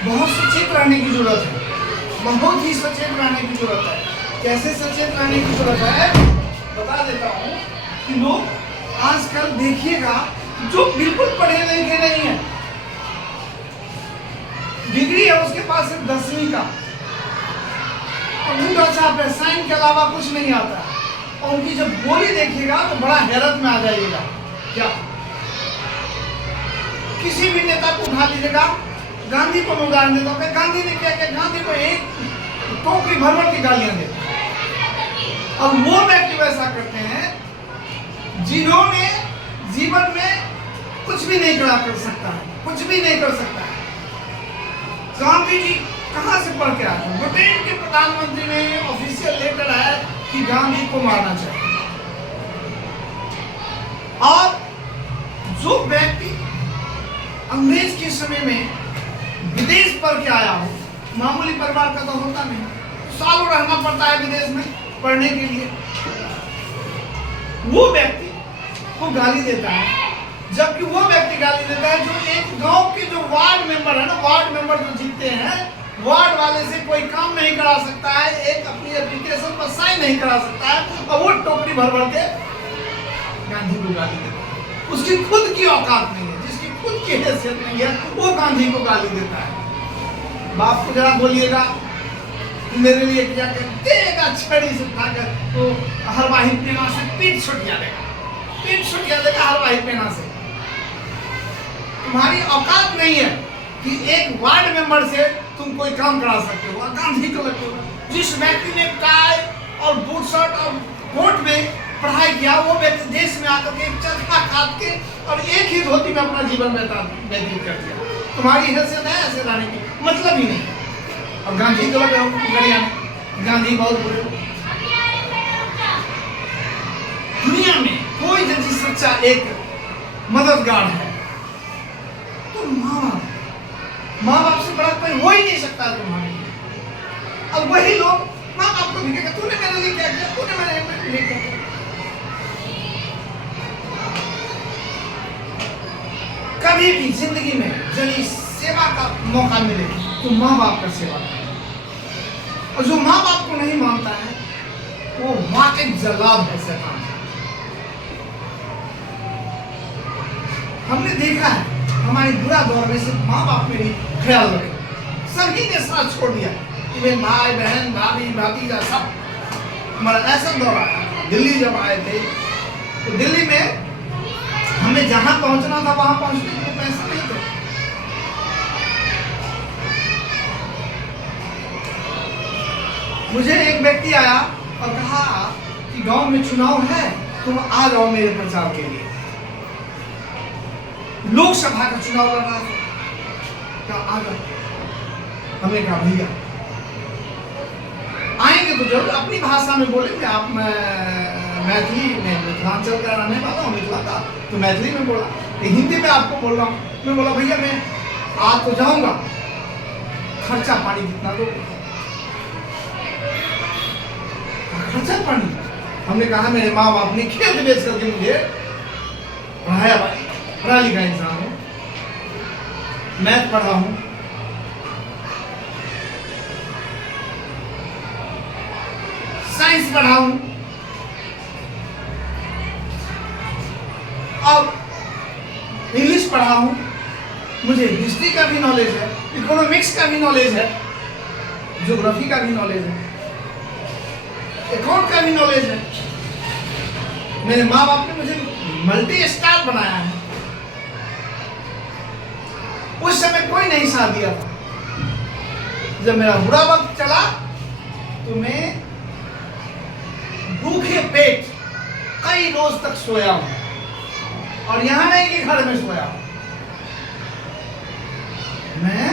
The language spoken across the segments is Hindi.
बहुत सचेत रहने की जरूरत है, बहुत ही सचेत रहने की जरूरत है। कैसे सचेत रहने की जरूरत है बता देता हूँ कि लोग आजकल देखिएगा जो बिल्कुल पढ़े लिखे नहीं है, डिग्री है उसके पास सिर्फ 10वीं का, और मूड अच्छा है, साइन के अलावा कुछ नहीं आता, और उनकी जब बोली देखिएगा तो बड़ा हैरत में आ जाइएगा। क्या किसी भी नेता को उठा लीजिएगा, गांधी को मैं उदाहरण देता हूँ, गांधी ने क्या किया, गांधी को एक टोकरी भर भर की गालियां दे, और वो व्यक्ति वैसा करते हैं जिन्होंने जीवन में कुछ भी नहीं कर सकता है, कुछ भी नहीं कर सकता है। गांधी जी कहां से पढ़ के आए हैं? ब्रिटेन के प्रधानमंत्री में ऑफिशियल लेटर है कि गांधी को मारना चाहिए। और जो व्यक्ति अंग्रेज के समय में विदेश पढ़ के आया हो, मामूली परिवार का तो होता नहीं, सालों रहना पड़ता है विदेश में पढ़ने के लिए, वो व्यक्ति को गाली देता है, जबकि वो व्यक्ति गाली देता है जो एक गांव के जो वार्ड मेंबर है ना, वार्ड मेंबर जो जीतते हैं, वार्ड वाले से कोई काम नहीं करा सकता है, एक अपनी एप्लीकेशन पर साइन नहीं करा सकता है, और वो टोकरी भर भर के गांधी को गाली देता है। उसकी खुद की औकात नहीं है, जिसकी खुद की हैसियत नहीं है, वो गांधी को गाली देता है। बाप को जरा बोलिएगा मेरे लिए क्या देगा, छड़ी से उठाकर तो हलवाही पेना से पीठ छुटिया देगा, पीठ छुटिया देगा हलवाही पेना से। तुम्हारी औकात नहीं है कि एक वार्ड मेंबर से तुम कोई काम करा सकते हो, गांधी को लगते हो। जिस व्यक्ति ने टाई और बूट शर्ट और कोट में पढ़ाई किया, वो व्यक्ति देश में आकर के चरखा काट के और एक ही धोती में अपना जीवन व्यतीत कर दिया। तुम्हारी हैसियत है ऐसे रहने की, मतलब ही नहीं। और गांधी को लगे गड़िया में, गांधी बहुत बुरे। दुनिया में कोई जैसी सच्चा एक मददगार है तो माँ बाप से बड़ा कोई हो ही नहीं सकता तुम्हारे लिए। और वही लोग माँ बाप को दिखेगा, तूने मेरे लिए क्या किया, तूने मेरे लिए क्या किया। कभी भी जिंदगी में यदि सेवा का मौका मिले तो माँ बाप का सेवा करें, और जो माँ बाप को नहीं मानता है वो वाकई जलाद है, शैतान। हमने देखा है हमारे बुरा दौर में सिर्फ माँ बाप में ही ख्याल रखे, सभी ने साथ छोड़ दिया, इवन भाई बहन भाभी भतीजा सब। हमारा ऐसा दौर आया, दिल्ली जब आए थे तो दिल्ली में हमें जहां पहुंचना था वहां पहुंचने के लिए पैसे नहीं थे। मुझे एक व्यक्ति आया और कहा कि गांव में चुनाव है, तुम आ जाओ मेरे प्रचार के लिए। लोकसभा का चुनाव लड़ रहा था, क्या आ गए? हमने कहा भैया आएंगे तो जरूर अपनी भाषा में बोलेंगे। आप मैथिली में, मिथिलांचल का रहने वाला हूँ, मिथिला का, तो मैथिली में बोला, हिंदी में आपको बोल रहा हूँ। मैं बोला भैया मैं आ तो जाऊंगा, खर्चा पानी कितना दो? खर्चा पानी? हमने कहा मेरे माँ बाप ने खेत बेच करके मुझे पढ़ाया, भाई पढ़ा लिखा इंसान हूँ, मैथ पढ़ा हूँ, साइंस पढ़ा हूँ, और इंग्लिश पढ़ा हूँ, मुझे हिस्ट्री का भी नॉलेज है, इकोनॉमिक्स का भी नॉलेज है, ज्योग्राफी का भी नॉलेज है, अकाउंट का भी नॉलेज है। मेरे माँ बाप ने मुझे मल्टी स्टार बनाया है। उस समय कोई नहीं साथ दिया था। जब मेरा बुरा वक्त चला तो मैं भूखे पेट कई रोज तक सोया हूं, और यहां नहीं कि घर में सोया हूं, मैं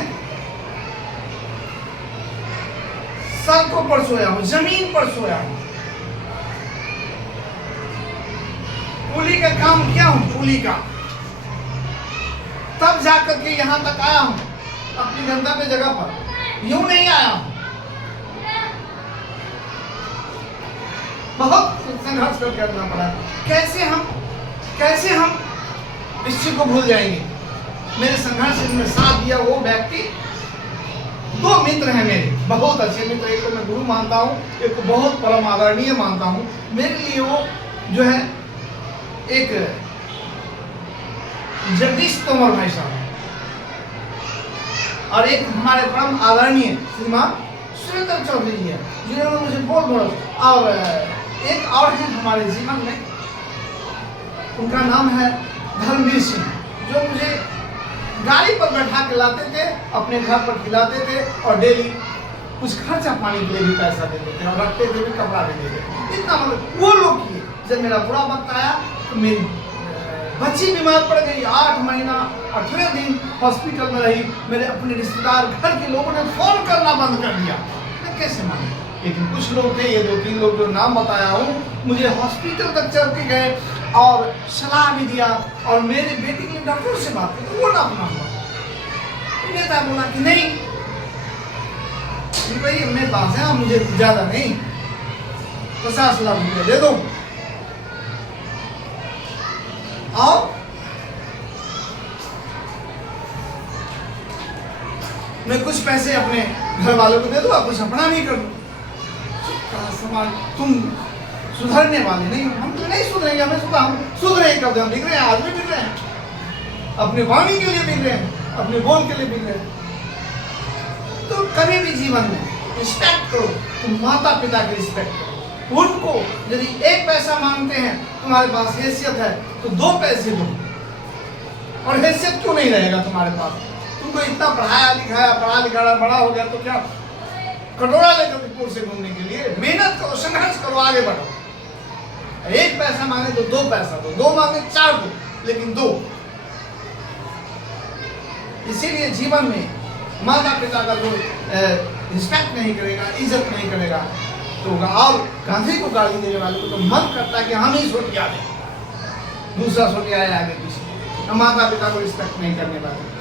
सड़कों पर सोया हूं, जमीन पर सोया हूं। कूली का काम किया हूं, कूली का, तब जाकर के यहां तक आया हूं, अपनी गंतव्य जगह पर। यूं नहीं आया हूं, बहुत संघर्ष करके करना पड़ा। कैसे हम इस चीज को भूल जाएंगे? मेरे संघर्ष में साथ दिया वो व्यक्ति दो मित्र हैं मेरे, बहुत अच्छे मित्र। एक को मैं गुरु मानता हूँ, एक को बहुत परम आदरणीय मानता हूँ। मेरे लिए वो जो है एक जगदीश तोमर भाई साहब, और एक हमारे परम आदरणीय श्रीमान सुरेंद्र चौधरी जी है, जिन्होंने मुझे बहुत बड़ा, और एक और है हमारे जीवन में, उनका नाम है धर्मवीर सिंह, जो मुझे गाड़ी पर बैठा के लाते थे, अपने घर पर खिलाते थे और डेली कुछ खर्चा पानी के लिए भी पैसा देते थे और रखते थे भी, कपड़ा भी देते थे। इतना मतलब वो लोग किए। जब मेरा बुरा वक्त आया तो मेरी बच्ची बीमार पड़ गई, 8 महीना 18 दिन हॉस्पिटल में रही। मेरे अपने रिश्तेदार घर के लोगों ने फोन करना बंद कर दिया, मैं कैसे मानूं? लेकिन कुछ लोग थे, ये 2-3 लोग जो नाम बताया हूँ, मुझे हॉस्पिटल तक चल के गए और सलाह भी दिया, और मेरी बेटी के लिए डॉक्टर से बात की तो वो ना अपना हुआ। नेता बोला कि नहीं भाई मेरे पास है, मुझे ज्यादा नहीं, 50 लाख रुपये दे दो, और मैं कुछ पैसे अपने घर वालों को दे दूँ, कुछ अपना नहीं कर दूँ। समाज तुम सुधरने वाले नहीं, हम तो नहीं सुधरेंगे, हमें सुधरे कब? हम बिक रहे हैं, आज भी बिक रहे हैं, अपने वाणी के लिए बिक रहे हैं, अपने बोल के लिए बिक रहे हैं। तो कभी भी जीवन में रिस्पेक्ट करो, तुम माता पिता की रिस्पेक्ट करो, उनको यदि 1 पैसा मांगते हैं, तुम्हारे पास हैसियत है तो 2 पैसे दो, और हैसियत क्यों नहीं रहेगा तुम्हारे पास? तुमको इतना पढ़ाया लिखाया, पढ़ा लिखा बड़ा हो गया तो क्या कटोरा लेकर पुर से घूमने के लिए? मेहनत करो, संघर्ष करो, आगे बढ़ो। 1 पैसा मांगे तो 2 पैसा दो, 2 मांगे 4 दो, लेकिन 2। इसीलिए जीवन में माता पिता का जो रिस्पेक्ट नहीं करेगा, इज्जत नहीं करेगा, तो और गांधी को गाली देने वाले को तो मन करता है कि हम ही सोटिया दें, दूसरा सोटिया आगे पीछे। माता पिता को रिस्पेक्ट नहीं करने वाले